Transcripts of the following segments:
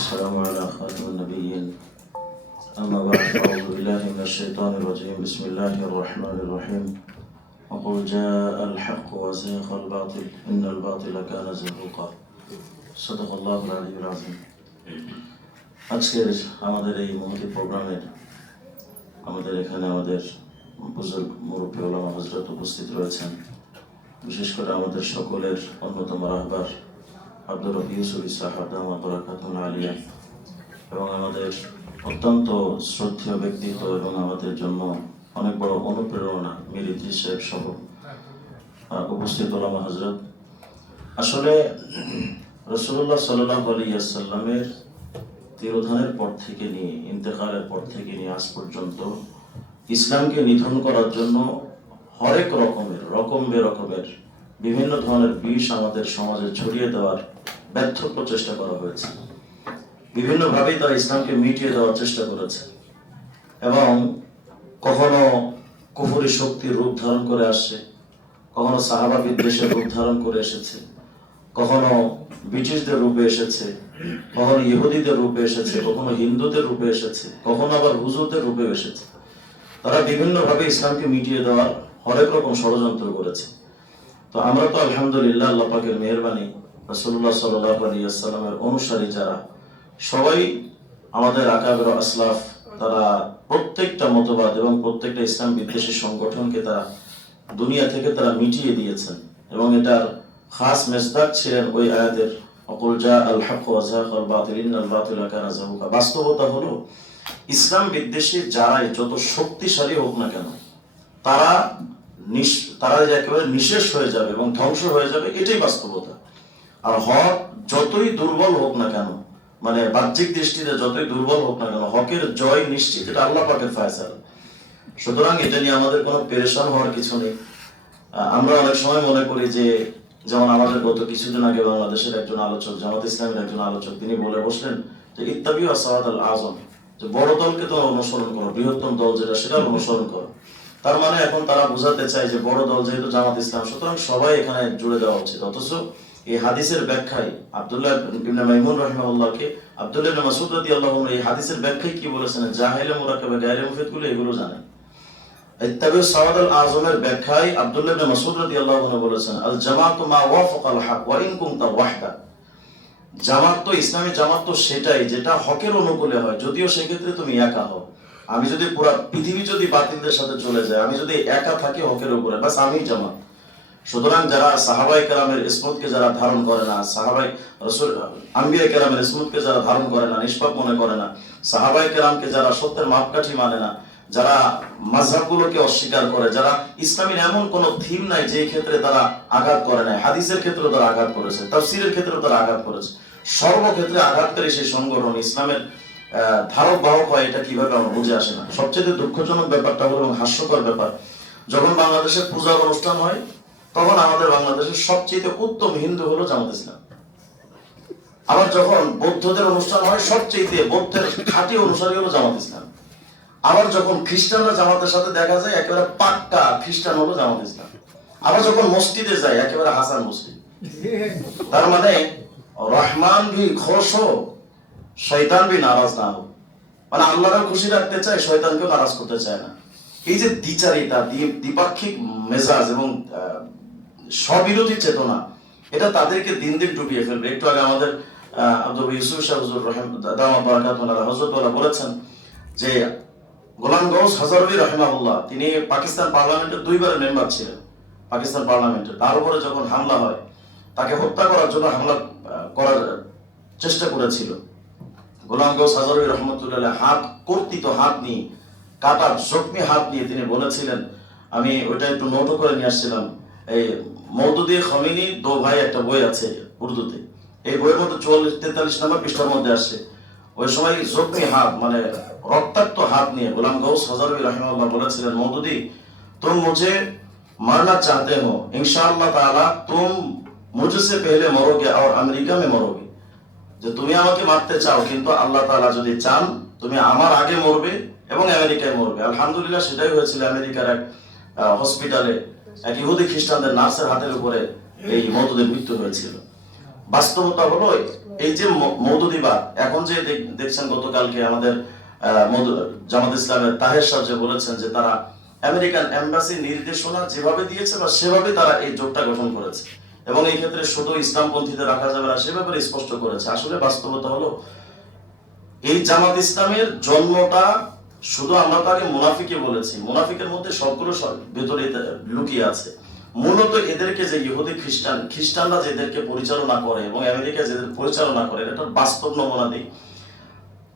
والسلام على خاتم النبيين أما بعد أعوذ بالله من الشيطان الرجيم بسم الله الرحمن الرحيم وقل جاء الحق وزيق الباطل إن الباطل كان زهوقا صدق الله العلي العظيم আজকের আমাদের এই মহতি প্রোগ্রামের আমাদের এখানে আমাদের বুজুর্গ মুরব্বী ওলামা হজরত উপস্থিত রয়েছেন বিশেষ করে আমাদের সকলের অন্যতম রাহবার আব্দুর রফি ইউসুফ ইসাহাদামা বরাকাতুল আলিয়া। এবং আমাদের অত্যন্ত শ্রদ্ধেয় ব্যক্তিত্ব এবং আমাদের জন্য অনেক বড় অনুপ্রেরণা মীর ইদ্রিস সাহেব সহ উপস্থিত ওলামা হজরত আসলে রসুল্লাহ সাল্লাহ আলিয়াসাল্লামের তিরোধানের পর থেকে নিয়ে, ইন্তেকালের পর থেকে নিয়ে আজ পর্যন্ত ইসলামকে নিধন করার জন্য হরেক রকমের, রকম বেরকমের বিভিন্ন ধরনের বিষ আমাদের সমাজে ছড়িয়ে দেওয়ার ব্যর্থ প্রচেষ্টা করা হয়েছে। বিভিন্নভাবেই তারা ইসলামকে মিটিয়ে দেওয়ার চেষ্টা করেছে। এবং কখনো কুফুরি শক্তির রূপ ধারণ করে আসছে, কখনো সাহাবা বিদ্বেষের রূপ ধারণ করে এসেছে, কখনো ব্রিটিশদের রূপে এসেছে, কখনো ইহুদিদের রূপে এসেছে, কখনো হিন্দুদের রূপে এসেছে, কখনো আবার হুজুরদের রূপে এসেছে। তারা বিভিন্নভাবে ইসলামকে মিটিয়ে দেওয়ার হরেক রকম ষড়যন্ত্র করেছে। তো আমরা তো আলহামদুলিল্লাহ আল্লাহ মেহরবানি রসুল্লাহ সাল্লাহ অনুসারী যারা, সবাই আমাদের আকাবের আসলাফ, তারা প্রত্যেকটা মতবাদ এবং প্রত্যেকটা ইসলাম বিদ্বেষী সংগঠনকে তারা দুনিয়া থেকে তারা মিটিয়ে দিয়েছেন এবং এটার খাস মেজদাক ছিলেন ওই আয়াতের, অকুল যা আল বাস্তবতা হলো, ইসলাম বিদ্বেষী যারাই যত শক্তিশালী হোক না কেন, তারা তারা একেবারে নিঃশেষ হয়ে যাবে এবং ধ্বংস হয়ে যাবে, এটাই বাস্তবতা। আর হক যতই দুর্বল হোক না কেন মানে বাহ্যিক দৃষ্টিতে যতই দুর্বল হোক না কেন, হকের জয় নিশ্চিত এটা আল্লাহ পাকের ফায়সালা। সুতরাং এটা নিয়ে আমাদের কোনো পেরেশান হওয়ার কিছু নেই। আমরা অনেক সময় মনে করি যে, যেমন আমাদের গত কিছুদিন আগে বাংলাদেশের একজন আলোচক, জামাত ইসলামের একজন আলোচক, তিনি বলে বসলেন যে, ইত্তাবিউ আসাদ আল আজম যে বড় দলকে তো অনুসরণ করো, বৃহত্তম দল যেটা সেটা অনুসরণ করো। তার মানে এখন তারা বোঝাতে চায় যে বড় দল যেহেতু জামাত ইসলাম, সুতরাং সবাই এখানে জুড়ে দেওয়া উচিত। অথচ এই হাদিসের ব্যাখ্যায় আব্দুল্লাহ ইবনে মাইমুন রাহিমাহুল্লাহকে আব্দুল্লাহ ইবনে মাসউদ রাদিয়াল্লাহু আনহু এই হাদিসের ব্যাখ্যায় কি বলেছেন? জাহেলে গায়রে মুফিদগুলো এগুলো জানে ইত্তাবিউ সাওয়াদ আল ব্যাখ্যায় আব্দুল্লাহ ইবনে মাসউদ রাদিয়াল্লাহু আনহু বলেছেন আল জামাতু মা ওয়াফাকা হক ওয়া ইন কুনতা ওয়াহদা। জামাত তো, ইসলামী জামাত তো সেটাই, যেটা হকের অনুকূলে হয়, যদিও সেক্ষেত্রে তুমি একা হও। আমি যদি পুরো পৃথিবী যদি বাতিলদের সাথে চলে যায়, আমি যদি একা থাকি হকের উপরে, বাস আমি জামাত। সুতরাং যারা সাহাবাই কেরামের ইসমতকে যারা ধারণ করে না সাহাবাই রসুল, আম্বিয়া কেরামের ইসমতকে যারা ধারণ করে না, নিষ্পাপ মনে করে না সাহাবাই কেরামকে যারা সত্যের মাপকাঠি মানে না, যারা মাঝহাবগুলোকে অস্বীকার করে, যারা ইসলামের এমন কোন থিম নাই যে ক্ষেত্রে তারা আঘাত করে নাই, হাদিসের ক্ষেত্রে তারা আঘাত করেছে, তাফসিরের ক্ষেত্রে তারা আঘাত করেছে। সর্বক্ষেত্রে আঘাতকারী সেই সংগঠন ইসলামের ধারক বাহক হয় এটা কীভাবে আমার বুঝে আসে না। সবচেয়ে দুঃখজনক ব্যাপারটা হলো এবং হাস্যকর ব্যাপার, যখন বাংলাদেশে পূজার অনুষ্ঠান হয়, তখন আমাদের বাংলাদেশের সবচেয়ে উত্তম হিন্দু হলো জামাত ইসলাম। আবার যখন বৌদ্ধদের অনুষ্ঠান হয় সবচেয়ে বৌদ্ধের খাঁটি অনুসারী হলো জামাত ইসলাম। আবার যখন খ্রিস্টানরা জামাতের সাথে দেখা যায়, একেবারে পাক্কা খ্রিস্টান হলো জামাত ইসলাম। আবার যখন মসজিদে যায়, একেবারে হাসান মসজিদ। তার মানে রহমান ভি হো শয়তান ভি নারাজ না হোক। মানে আল্লাহর খুশি রাখতে চায়, শয়তানকেও নারাজ করতে চায় না। এই যে দ্বিচারিতা, দ্বি- দ্বিপাক্ষিক মেজাজ এবং স্ববিরোধী চেতনা, এটা তাদেরকে দিন দিন ডুবিয়ে ফেলবে। একটু আগে আমাদের আব্দুল ইউসুফ শাহ হুজুর রহিম দামা বারাকাতুল্লাহ হযরত বলেছেন যে, গোলাম গৌস হাজারবি রহিমাহুল্লাহ, তিনি পাকিস্তান পার্লামেন্টের দুইবারের মেম্বার ছিলেন। পাকিস্তান পার্লামেন্টে তার উপরে যখন হামলা হয়, তাকে হত্যা করার জন্য হামলা করার চেষ্টা করেছিল। গোলাম গোস হাজারুল রহমতুল্লাহ হাত, কর্তিত হাত নিয়ে কাটার হাত নিয়ে তিনি বলেছিলেন, আমি একটু নোটও করে নিয়ে আসছিলাম। এই মৌদুদি দো ভাই একটা বই আছে উর্দুতে। এই বইয়ের মধ্যে চুয়াল্লিশ, তেতাল্লিশ নম্বর পৃষ্ঠার মধ্যে আসছে ওই সময় হাত মানে রক্তাক্ত হাত নিয়ে গোলাম গৌস হজরবি রহমাল্লাহ বলেছিলেন মৌদুদি তুম মুঝে মারনা চাহতে হো, ইনশাআল্লাহ তালা তুম মুঝসে পেহলে মরোগে, আর আমেরিকা মে মরোগে। যে তুমি আমাকে মারতে চাও, কিন্তু আল্লাহ তাআলা যদি চান, তুমি আমার আগে মরবে এবং আমেরিকায় মরবে। আলহামদুলিল্লাহ সেটাই হয়েছিল আমেরিকার এক হসপিটালে এক ইহুদি খ্রিস্টানদের নার্সের হাতের উপরে এই মতদের মৃত্যু হয়েছিল। বাস্তবতা হলো এই যে মৌদুদিবাদ এখন যে দেখছেন গতকালকে আমাদের জামাত ইসলামের তাহের সাহেব যে বলেছেন যে তারা আমেরিকান এম্বাসি নির্দেশনা যেভাবে দিয়েছে বা সেভাবে তারা এই জোটটা গঠন করেছে। এবং এই ক্ষেত্রে শুধু ইসলামপন্থীদের রাখা যাবে না সেভাবে স্পষ্ট করেছে। আসলে বাস্তবতা হলো, এই জামাত ইসলামের জন্মটা শুধু আমরা তাকে মুনাফিকে বলেছি। মুনাফিকের মধ্যে সবগুলো ভেতরে লুকিয়ে আছে। মূলত এদেরকে যে ইহুদি খ্রিস্টান, খ্রিস্টানরা যেদেরকে পরিচালনা করে এবং আমেরিকা যেদের পরিচালনা করে, এটা বাস্তব নমুনা দিই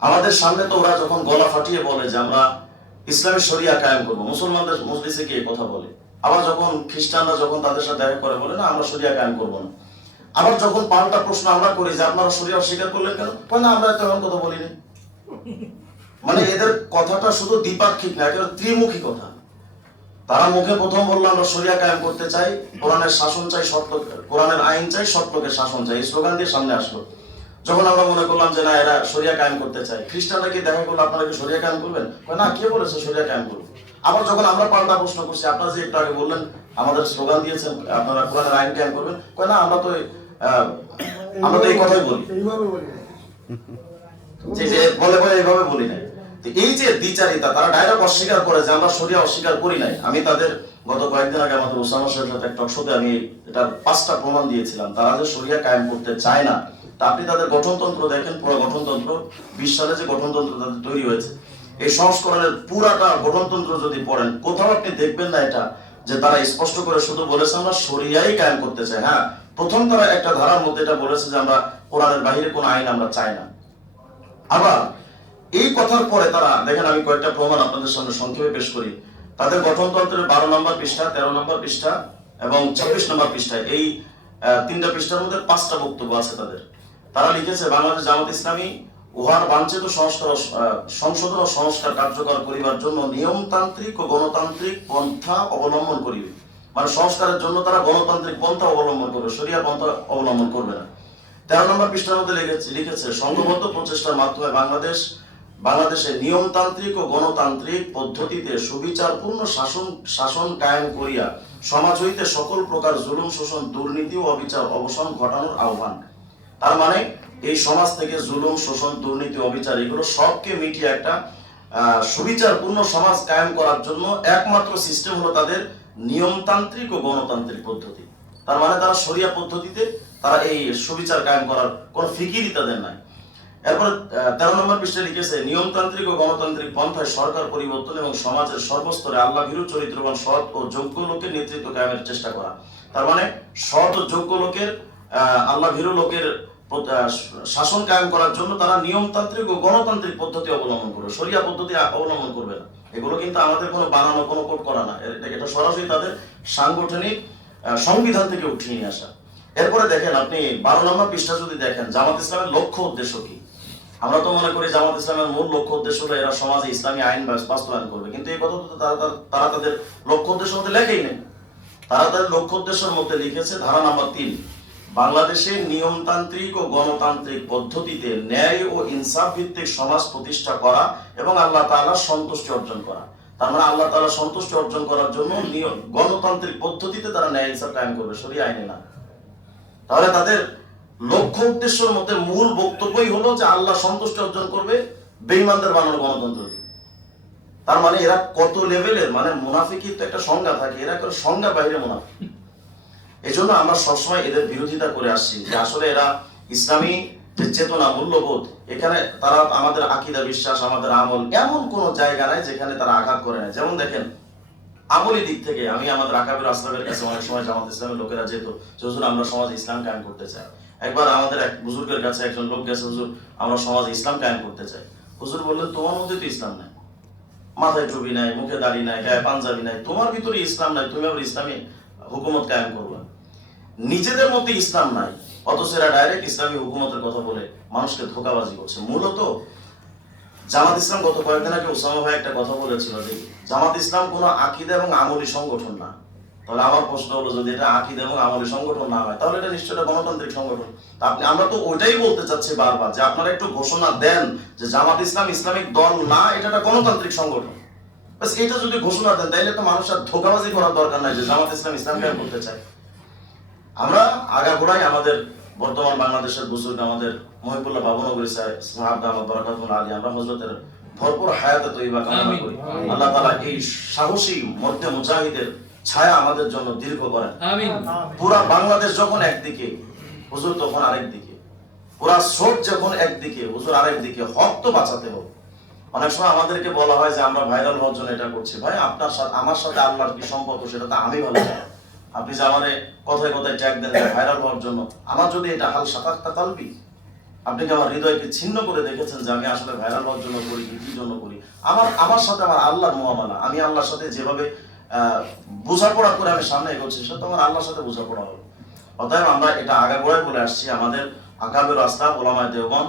আমাদের সামনে তো ওরা যখন গলা ফাটিয়ে বলে যে আমরা ইসলামের শরিয়া কায়েম করব, মুসলমানদের মজলিসে গিয়ে কথা বলে। আবার যখন খ্রিস্টানরা যখন তাদের সাথে দেখা করে বলে, না, আমরা শরিয়া কায়েম করব না। আবার যখন পাল্টা প্রশ্ন আমরা করি যে, আপনারা শরিয়া অস্বীকার করলেন কেন? না, আমরা তেমন কথা বলিনি। মানে এদের কথাটা শুধু দ্বিপাক্ষিক না, একেবারে ত্রিমুখী কথা। তারা মুখে প্রথম বলল, আমরা শরিয়া কায়েম করতে চাই, কোরআনের শাসন চাই লোক কোরআনের আইন চাই লোকের শাসন চাই। এই স্লোগান দিয়ে সামনে আসলো। যখন আমরা মনে করলাম যে, না, এরা শরিয়া কায়েম করতে চাই খ্রিস্টানরা কি দেখা করল, আপনারা কি শরিয়া কায়েম করবেন? না, কে বলেছে শরিয়া কায়েম করব? আবার যখন আমরা পাল্টা প্রশ্ন করছি আপনারা যে একটু আগে বললেন আমাদের স্লোগান দিয়েছেন আপনারা কোরআনের আইন কায়েম করবেন। কয় না আমরা তো আমরা তো এই কথাই বলি। যে যে বলে বলে এইভাবে বলি তো এই যে দ্বিচারিতা তারা ডাইরেক্ট অস্বীকার করে যে আমরা শরিয়া অস্বীকার করি নাই। আমি তাদের গত কয়েকদিন আগে আমাদের ওসামা সাহেবের সাথে একটা শোতে আমি এটার পাঁচটা প্রমাণ দিয়েছিলাম। তারা যে শরিয়া কায়েম করতে চায় না তা আপনি তাদের গঠনতন্ত্র দেখেন পুরো গঠনতন্ত্র বিশ সালে যে গঠনতন্ত্র তাদের তৈরি হয়েছে। এই সংস্করণের পুরাটা গঠনতন্ত্র যদি পড়েন, কোথাও আপনি দেখবেন না এটা, যে তারা স্পষ্ট করে শুধু বলেছে আমরা শরিয়াই কায়েম করতে চাই। হ্যাঁ প্রথম তারা একটা ধারার মধ্যে এটা বলেছে যে আমরা কোরআনের বাহিরে কোনো আইন আমরা চাই না। আবার এই কথার পরে তারা, দেখেন আমি কয়েকটা প্রমাণ আপনাদের সামনে সংক্ষেপে পেশ করি। তাদের গঠনতন্ত্রের বারো নম্বর পৃষ্ঠা, তেরো নম্বর পৃষ্ঠা এবং চব্বিশ নম্বর পৃষ্ঠা এই তিনটা পৃষ্ঠার মধ্যে পাঁচটা বক্তব্য আছে তাদের। তারা লিখেছে, বাংলাদেশ জামাত ইসলামী উহার বাঞ্ছিত সংস্কার সংশোধন ও সংস্কার কার্যকর করিবার জন্য নিয়মতান্ত্রিক ও গণতান্ত্রিক পন্থা অবলম্বন করিবে। মানে সংস্কারের জন্য তারা গণতান্ত্রিক পন্থা অবলম্বন করবে সরিয়া পন্থা অবলম্বন করবে না। তেরো নম্বর পৃষ্ঠার মধ্যে লিখেছে, সংঘবদ্ধ প্রচেষ্টার মাধ্যমে বাংলাদেশ, বাংলাদেশে নিয়মতান্ত্রিক ও গণতান্ত্রিক পদ্ধতিতে সুবিচারপূর্ণ শাসন শাসন কায়েম করিয়া সমাজ হইতে সকল প্রকার জুলুম, শোষণ, দুর্নীতি ও অবিচার অবসান ঘটানোর আহ্বান। তার মানে এই সমাজ থেকে জুলুম, শোষণ, দুর্নীতি, অবিচার, এগুলো সবকে মিটিয়ে একটা সুবিচারপূর্ণ সমাজ কায়েম করার জন্য একমাত্র সিস্টেম হলো তাদের নিয়মতান্ত্রিক ও গণতান্ত্রিক পদ্ধতি। তার মানে তারা শরিয়া পদ্ধতিতে তারা এই সুবিচার কায়েম করার কোনো ফিকিরই তাদের নাই। এরপর তেরো নম্বর পৃষ্ঠে লিখেছে, নিয়মতান্ত্রিক ও গণতান্ত্রিক পন্থায় সরকার পরিবর্তন এবং সমাজের সর্বস্তরে আল্লাহ ভীরু চরিত্রবান, সৎ ও যোগ্য লোকের নেতৃত্ব কায়েমের চেষ্টা করা। তার মানে সৎ ও যোগ্য লোকের আল্লাহ ভীরু লোকের শাসন কায়েম করার জন্য তারা নিয়মতান্ত্রিক ও গণতান্ত্রিক পদ্ধতি অবলম্বন করবে। শরিয়া পদ্ধতি অবলম্বন করবে না। এগুলো কিন্তু আমাদের কোনো বানানো, কোনো কোট করা না। এটা- সরাসরি তাদের সাংগঠনিক সংবিধান থেকে উঠিয়ে নিয়ে আসা। এরপরে দেখেন আপনি বারো নম্বর পৃষ্ঠা যদি দেখেন, জামাত ইসলামের লক্ষ্য উদ্দেশ্য কি? আমরা তো মনে করি জামাত ইসলামের মূল লক্ষ্য উদ্দেশ্য হলো এরা সমাজে ইসলামী আইন বাস- বাস্তবায়ন করবে। কিন্তু এই কথা তো তারা- তারা তাদের লক্ষ্য উদ্দেশ্য মধ্যে লেখেই নেই। তারা তাদের লক্ষ্য উদ্দেশ্যের মধ্যে লিখেছে ধারা নাম্বার তিন। বাংলাদেশে নিয়মতান্ত্রিক ও গণতান্ত্রিক পদ্ধতিতে ন্যায় ও ইনসাফ ভিত্তিক সমাজ প্রতিষ্ঠা করা এবং আল্লাহ তাআলার সন্তুষ্টি অর্জন করা। তার মানে আল্লাহ তাআলা সন্তুষ্টি অর্জন করার জন্য নিয়ম, গণতান্ত্রিক পদ্ধতিতে তারা ন্যায় ইনসাফ কায়েম করবে, সরিয়ে আইনে না। তাহলে তাদের লক্ষ্য উদ্দেশ্যের মধ্যে মূল বক্তব্যই হলো যে আল্লাহ সন্তুষ্টি অর্জন করবে, বেঈমানদের বানানো গণতন্ত্র। তার মানে এরা কত লেভেলের মানে মুনাফিকির তো একটা সংজ্ঞা থাকে, এরা সংজ্ঞা বাইরে মুনাফিক। এই জন্য আমরা সবসময় এদের বিরোধিতা করে আসছি যে আসলে এরা ইসলামী যে চেতনা, মূল্যবোধ, এখানে তারা আমাদের আকিদা, বিশ্বাস, আমাদের আমল এমন কোনো জায়গা নাই যেখানে তারা আঘাত করে না। যেমন দেখেন, আমলি দিক থেকে আমি আমাদের আকাবির আসলামের কাছে অনেক সময় জামাত ইসলামের লোকেরা যেত যে, হুজুর, আমরা সমাজে ইসলাম কায়েম করতে চাই। একবার আমাদের এক বুজুর্গের কাছে একজন লোক গেছে, হুজুর, আমরা সমাজে ইসলাম কায়েম করতে চাই। হুজুর বললেন তোমার মধ্যে তো ইসলাম নাই। মাথায় টুপি নাই, মুখে দাড়ি নাই, গায়ে পাঞ্জাবি নাই, তোমার ভিতরে ইসলাম নাই, তুমি আবার ইসলামী হুকুমত কায়েম করবা নিজেদের মধ্যে ইসলাম নাই। অথচ এরা ডাইরেক্ট ইসলামী হুকুমতের কথা বলে মানুষকে ধোকাবাজি করছে। মূলত জামাত ইসলাম গত কয়েকদিন আগে ওসামা ভাই একটা কথা বলেছিল যে, জামাত ইসলাম কোনো আকিদা এবং আমলি সংগঠন না। তাহলে আমার প্রশ্ন হলো, যদি এটা আকিদা এবং আমলি সংগঠন না হয়, তাহলে এটা নিশ্চয়ই গণতান্ত্রিক সংগঠন। আপনি, আমরা তো ওইটাই বলতে চাচ্ছি বারবার যে আপনারা একটু ঘোষণা দেন যে জামাত ইসলাম ইসলামিক দল না, এটা একটা গণতান্ত্রিক সংগঠন। এটা যদি ঘোষণা দেন, তাইলে তো মানুষ আর ধোকাবাজি করার দরকার নাই যে জামাত ইসলাম ইসলাম কায়েম করতে চায়। আমরা আগাগোড়াই আমাদের বর্তমান বাংলাদেশের বুজুর্গ আমাদের মহিবুল্লাহ বাবনগরী সাহাব আহমদ বরাকাতুল আলী আমরা হজরতের ভরপুর হায়াতে তৈবা কামনা করি। আল্লাহ তাআলা এই সাহসী মধ্যে মুজাহিদের ছায়া আমাদের জন্য দীর্ঘ করেন। আমিন। পুরা বাংলাদেশ যখন একদিকে হুজুর তখন আরেক দিকে পুরা স্রোত যখন একদিকে হুজুর আরেক দিকে হক তো বাঁচাতে হোক অনেক সময় আমাদেরকে বলা হয় যে আমরা ভাইরাল হওয়ার জন্য এটা করছি। ভাই আপনার সাথে আমার সাথে আল্লাহর কি সম্পর্ক সেটা তো আমি ভালো জানি। আপনি যে আমারে কথায় কথায় ট্যাগ দেন ভাইরাল হওয়ার জন্য। আমার যদি এটা হাল সাকাক্তা কালবি আপনি কি আমার হৃদয়কে ছিন্ন করে দেখেছেন যে আমি আসলে ভাইরাল হওয়ার জন্য করি কি জন্য করি? আমার আমার সাথে আমার আল্লাহর মুআমালা। আমি আল্লাহর সাথে যেভাবে বোঝাপড়া করে আমি সামনে এগোচ্ছি, সেটা আমার আল্লাহর সাথে বোঝাপড়া হলো। অতএব আমরা এটা আগাগোড়ায় বলে আসছি, আমাদের আকাবের রাস্তা ওলামায় দেওবন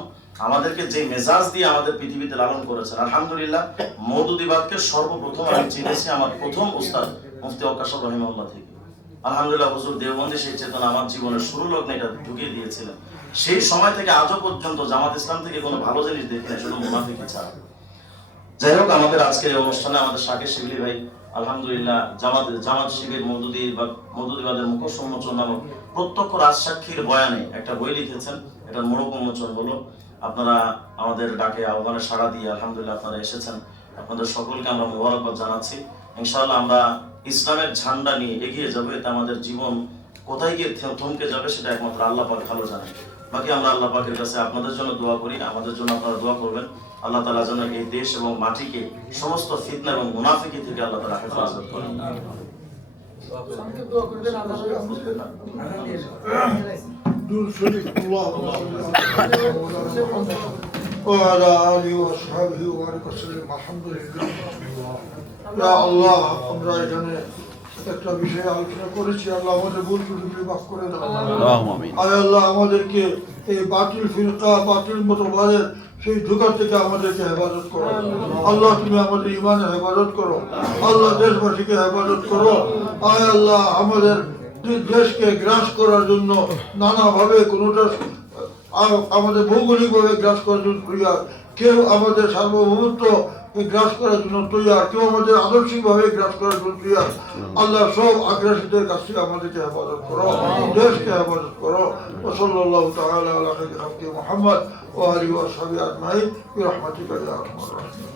আমাদেরকে যে মেজাজ দিয়ে আমাদের পৃথিবীতে লালন করেছেন, আলহামদুলিল্লাহ, মৌদুদিবাদকে সর্বপ্রথম আমি চিনেছি আমার প্রথম উস্তাদ মুফতি অকাশব রহিমাল্লাহ থেকে। আলহামদুলিল্লাহ, হুজুর, দেওবন্দি সেই চেতনা আমার জীবনের শুরু লগ্নে এটা ঢুকিয়ে দিয়েছিলেন। সেই সময় থেকে আজও পর্যন্ত জামাত ইসলাম থেকে কোনো ভালো জিনিস দেখি না শুধু মুনাফিকি ছাড়া। যাই হোক, আমাদের আজকের এই অনুষ্ঠানে আমাদের শাকের শিবলি ভাই, আলহামদুলিল্লাহ, জামাত জামাত শিবির মৌদুদি বা, মৌদুদিবাদের মুখ সম্মোচন নামক প্রত্যক্ষ রাজসাক্ষীর বয়ানে একটা বই লিখেছেন, এটার মোড়ক উন্মোচন হলো, আপনারা আমাদের ডাকে আহ্বানে সাড়া দিয়ে আলহামদুলিল্লাহ আপনারা এসেছেন। আপনাদের সকলকে আমরা মোবারকবাদ জানাচ্ছি। ইনশাআল্লাহ আমরা ইসলামের ঝান্ডা নিয়ে এগিয়ে যাবো এতে আমাদের জীবন কোথায় গিয়ে থে- থমকে যাবে সেটা একমাত্র আল্লাহ পাক ভালো জানেন বাকি আমরা আল্লাহ পাকের কাছে আপনাদের জন্য দোয়া করি আমাদের জন্য আপনারা দোয়া করবেন আল্লাহ তাআলা যেন এই দেশ এবং মাটিকে সমস্ত ফিতনা এবং মুনাফিকি থেকে আল্লাহ তাআলা হেফাজত করেন دون شريك اللهم صل على مولانا محمد وعلى آله وأصحابه وبارك وسلم الحمد لله আমাদেরকে এই বাতিল ফিরকা বাতিল সেই থেকে আমাদেরকে হেফাজত করো। আল্লাহ তুমি আমাদের হেফাজত করো। আল্লাহ দেশবাসীকে হেফাজত করো। আয় আল্লাহ আমাদের দেশকে গ্রাস করার জন্য নানাভাবে কোনোটা আমাদের ভৌগোলিকভাবে গ্রাস করার জন্য কেউ আমাদের সার্বভৌমত্ব গ্রাস করার জন্য তৈয়ার, কেউ আমাদের আদর্শিকভাবে গ্রাস করার জন্য তৈয়ার। আল্লাহ সব আগ্রাসীদের কাছ থেকে আমাদেরকে হেফাজত করো দেশকে হেফাজত করো। ওসল্লাহ তাআলা আলা খাইরি খালকি মুহাম্মদ ওয়া সাহবিহি আজমাইন। বিরহমাতিকা ইয়া আরহামার রাহিমিন।